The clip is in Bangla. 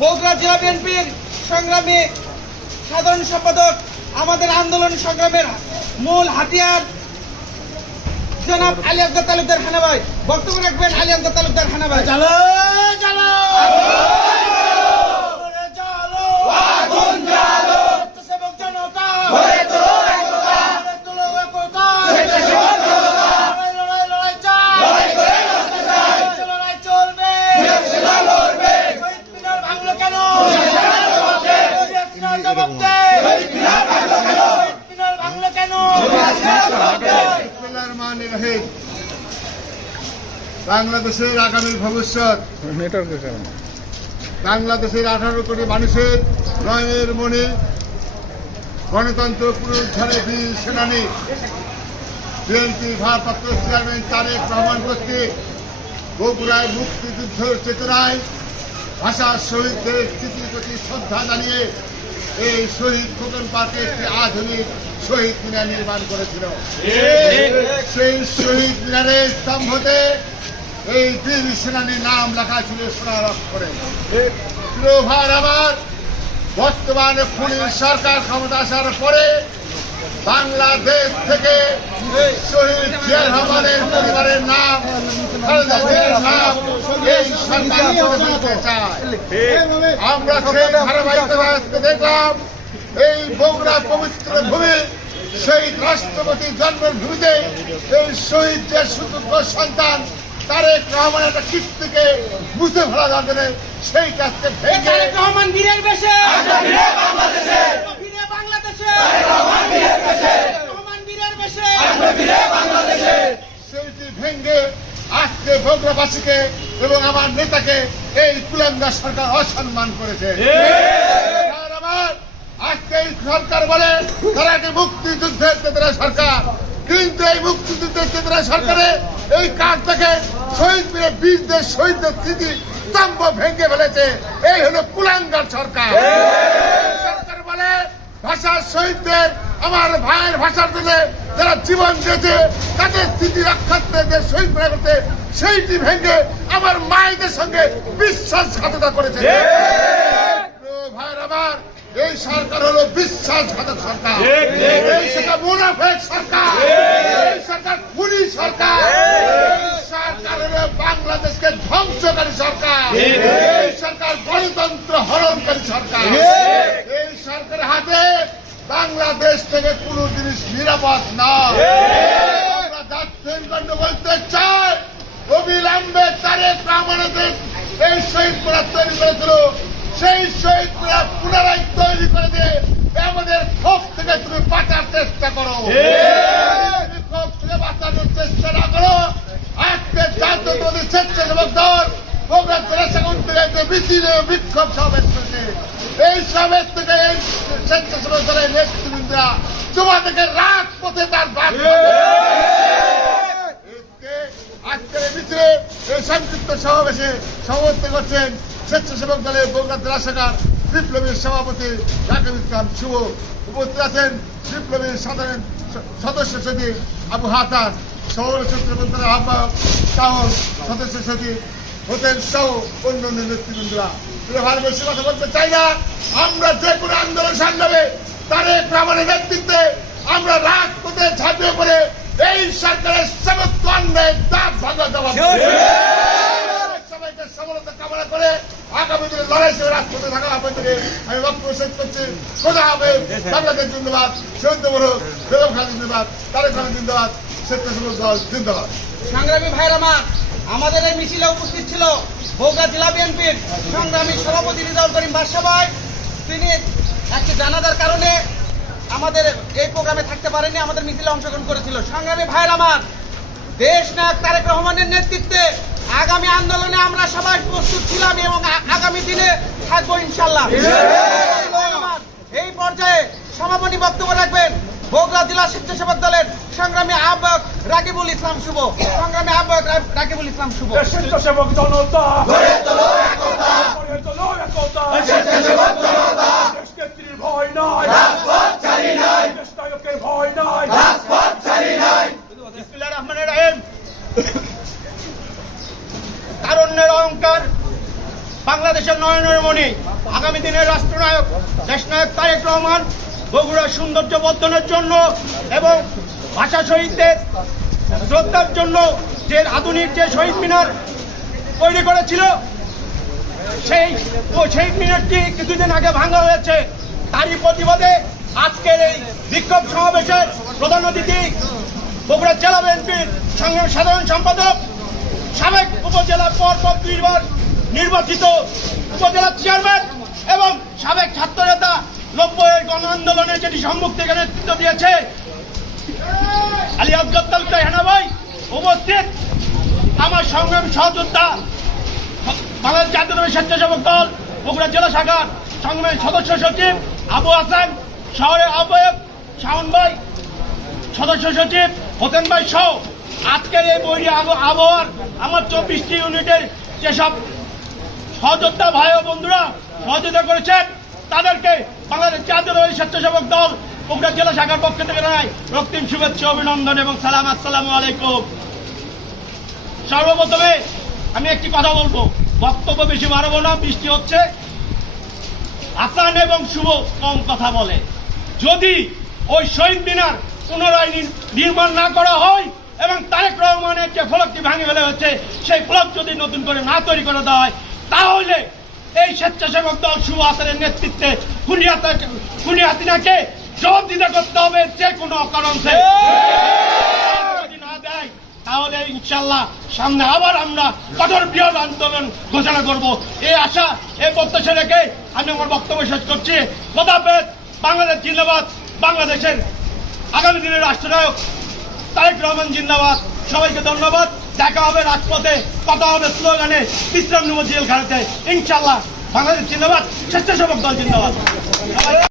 বগুড়া জেলা বিএনপির সংগ্রামী সাধারণ সম্পাদক, আমাদের আন্দোলন সংগ্রামের মূল হাতিয়ার জনাব আলী আকবর তালুকদার খান ভাই বক্তব্য রাখবেন। আলী আকবর তালুকদার খান ভাই। বাংলাদেশের আগামী ভবিষ্যৎ, বাংলাদেশের 18 কোটি মানুষের নয়নের মনে গণতন্ত্র পুনরুদ্ধারে বীর সেনানী বিএনপির ভারপ্রাপ্ত চেয়ারম্যান তারেক রহমান কর্তৃক বগুড়ায় মুক্তিযুদ্ধের চেতনায় ভাষা শহীদদের স্মৃতির প্রতি শ্রদ্ধা জানিয়ে এই শহীদ খোকন পার্কে একটি আধুনিক শহীদ মিনার নির্মাণ করেছিল। সেই শহীদ মিনারের স্তম্ভতে এই বীর সেনানীর নাম লেখা ছিল সোনার অক্ষরে। আবার বর্তমানে খুনির সরকার ক্ষমতা আসার পরে বাংলাদেশ থেকে শহীদ জিয়া রহমানের পরিবারের নাম, এই সরকার বলতে চায়। আমরা সেই ধারাবাহিকতা দেখলাম এই বগুড়া পবিত্র ভূমি শহীদ রাষ্ট্রপতি জন্মের ভূমিতে এই শহীদ যে সুযোগ্য সন্তান তারেক রহমানের একটা কীর্তিকে মুছে ফেলা যাবে সেই কাজকে ভেঙে রহমান বীরের বেশে সেইটি ভেঙে আজকে বগুড়াবাসীকে এবং আমার নেতাকে এই কুলাঙ্গার সরকার অসম্মান করেছে। আজকে এই সরকার বলে তারা একটি মুক্তিযুদ্ধের চেতনা সরকার, কিন্তু এই মুক্তিযুদ্ধের চেতনা সরকারে এই কাজ থেকে শহীদ মিলে বীরদের শহীদদের স্মৃতি স্তম্ভ ভেঙে ফেলেছে। এই হলো কুলাঙ্গার সরকার। সরকার বলে ভাষার শহীদদের, আমার ভাইয়ের ভাষার জন্য যারা জীবন দিয়েছে তাদের স্মৃতি রক্ষার্থে যে শহীদ মনে করতে সেইটি ভেঙে আমার মায়েদের সঙ্গে বিশ্বাসঘাতকতা করেছে। ভাইয়ের আমার এই সরকার হলো বিশ্বাসঘাতক সরকার, এই সরকার মুনাফেক সরকার, এই সরকার খুনি সরকার, এই সরকার হলো বাংলাদেশকে ধ্বংসকারী সরকার, এই সরকার গণতন্ত্র হরণকারী সরকার। এই সরকারের হাতে বাংলাদেশ থেকে কোনো জিনিস নিরাপদ না। আমরা জাতীয় কণ্ঠ বলতে চাই, অবিলম্বে তারেক রহমানের এই শহীদ মিনার তৈরি করেছিল, সেই শহীদ মিনার পুনরায় তৈরি করে দিয়ে আমাদের ক্ষোভ থেকে তুমি বাঁচার চেষ্টা করো। তুমি ক্ষোভ থেকে বাঁচানোর চেষ্টা না করো, আজকে জাতীয়তাবাদী স্বেচ্ছাসেবক দল বগুড়া জেলা শাখা থেকে মিছিল বিক্ষোভ সমাবেশ করেছে। এই সমাবেশ থেকে এই স্বেচ্ছাসেবক দলের নেতৃবৃন্দরা তোমাদেরকে রাজপথে তার বাদ আজকের মিছিলে এই সংক্ষিপ্ত সমাবেশে সভাপতিত্ব করছেন স্বেচ্ছাসেবক দলের বগুড়া জেলা শাখার বিপ্লবীর সভাপতি রাকিব ইসলাম শুভ। উপস্থিত আছেন বিপ্লবীর সাধারণ সদস্য সচিব আবু হাসান, শহর সূত্রবন্ধের আহ্বায়ক শাহর সদস্য সচিব হোসেন সহ অন্যান্য নেতৃবৃন্দরা। ভালো বেশি কথা বলতে চাই না। আমরা যে কোনো আন্দোলন সংগ্রামে তারেক রহমানের নেতৃত্বে আমরা রাজপথে ঝাঁপিয়ে পড়ে এই সরকারের সমস্ত অন্যায় দাঁত ভাঙা দেওয়া। সবাইকে সফলতা কামনা করে আগামী দিনে লড়াই হিসেবে রাজপথে থাকা আপনাদেরকে আমি বক্তব্য শেষ করছি। খোদা হবে। বাংলাদেশ জিন্দাবাদ, শহীদ বড় বেগম খান জিন্দাবাদ, তারেক রহমান জিন্দাবাদ, স্বেচ্ছাসেবক দল জিন্দাবাদ। সংগ্রামী ভাইয়ের আমাদের এই মিছিলে উপস্থিত ছিল বগুড়া জেলা বিএনপির সংগ্রামী সভাপতি রিজাউল করিম বাদশা ভাই। তিনি একটি জানাজার কারণে আমাদের এই প্রোগ্রামে থাকতে পারেনি, আমাদের মিছিলে অংশগ্রহণ করেছিল। সংগ্রামী ভাইয়ের দেশ নায়ক তারেক রহমানের নেতৃত্বে আগামী আন্দোলনে আমরা সবাই প্রস্তুত ছিলাম এবং আগামী দিনে থাকবো ইনশাল্লাহ। এই পর্যায়ে সমাপনী বক্তব্য রাখবেন বগুড়া জেলা স্বেচ্ছাসেবক দলের সংগ্রামী আহ্বায়ক রাকিবুল ইসলাম শুভ। সংগ্রামী আহ্বায়ক রাকিবুল ইসলাম শুভ। স্বেচ্ছাসেবক জনতা গড়ে তোলো একতা, গড়ে তোলো একতা, স্বেচ্ছাসেবক জনতা, দেশনেত্রীর ভয় নাই, রাজপথ ছাড়ি নাই, দেশ নায়কের ভয় নাই, রাজপথ ছাড়ি নাই। বিসমিল্লাহির রহমানির রহিম। তারুণ্যের অহংকার, বাংলাদেশের নয়নের মণি দিনের রাষ্ট্রনায়ক দেশনায়ক তারেক রহমান বগুড়ার সৌন্দর্য বর্ধনের জন্য এবং ভাষা শহীদদের শ্রদ্ধার জন্য যে আধুনিক যে শহীদ মিনার তৈরি করেছিল, সেই শহীদ মিনারটি কিছুদিন আগে ভাঙা হয়েছে। তারই প্রতিবাদে আজকের এই বিক্ষোভ সমাবেশের প্রধান অতিথি বগুড়া জেলা বিএনপির সংগ্রামী সাধারণ সম্পাদক, সাবেক উপজেলা পরপর 2 বার নির্বাচিত উপজেলা চেয়ারম্যান এবং সাবেক ছাত্র নেতা 90-এর গণ আন্দোলনে যেটি সম্মুখ থেকে নেতৃত্ব দিয়েছে আলী আফজাল তালুকদার হেনা ভাই উপস্থিত, আমার সংগ্রামী সহযোদ্ধা বাংলাদেশ জাতীয়তাবাদী স্বেচ্ছাসেবক দল বগুড়া জেলা শাখার সংগ্রামী সদস্য সচিব আবু হাসান, শহরের আহ্বায়ক শাওন ভাই, সদস্য সচিব হোসেন ভাই সহ আজকের এই বৈরী আবহাওয়ার আমার 24টি ইউনিটের যেসব সহযোদ্ধা ভাই ও বন্ধুরা সহযোগিতা করেছেন তাদেরকে বাংলাদেশ জাতীয়তাবাদী স্বেচ্ছাসেবক দল বগুড়া জেলা শাখার পক্ষ থেকে জানাই রক্তিম শুভেচ্ছা, অভিনন্দন এবং সালাম। আসসালামু আলাইকুম। সর্বপ্রথমে আমি একটি কথা বলবো, বক্তব্য বেশি বাড়াবো না, বৃষ্টি হচ্ছে। হাসান এবং শুভ কম কথা বলে। যদি ওই শহীদ মিনার পুনরায় নির্মাণ না করা হয় এবং তারেক রহমানের যে ফলকটি ভাঙে ফেলে হচ্ছে সেই ফলক যদি নতুন করে না তৈরি করে দেওয়া হয়, তাহলে এই স্বেচ্ছাসেবক দল শুভ হাসানের নেতৃত্বে খুনি হাসিনাকে জবাবদিহি করতে হবে যে কোনো অকারণে। যদি না দেয় তাহলে ইনশাল্লাহ সামনে আবার আমরা কঠোর বৃহৎ আন্দোলন ঘোষণা করব। এই আশা, এই প্রত্যাশা রেখে আমি আমার বক্তব্য শেষ করছি। খোদাফেজ। বাংলাদেশ জিন্দাবাদ। বাংলাদেশের আগামী দিনের রাষ্ট্রনায়ক তারেক রহমান জিন্দাবাদ। সবাইকে ধন্যবাদ। দেখা হবে রাজপথে, কথা হবে স্লোগানে, বিশ্রাম নেব জেলখানাতে। ইনশাল্লাহ বাংলাদেশ জিন্দাবাদ, স্বেচ্ছাসেবক দল জিন্দাবাদ।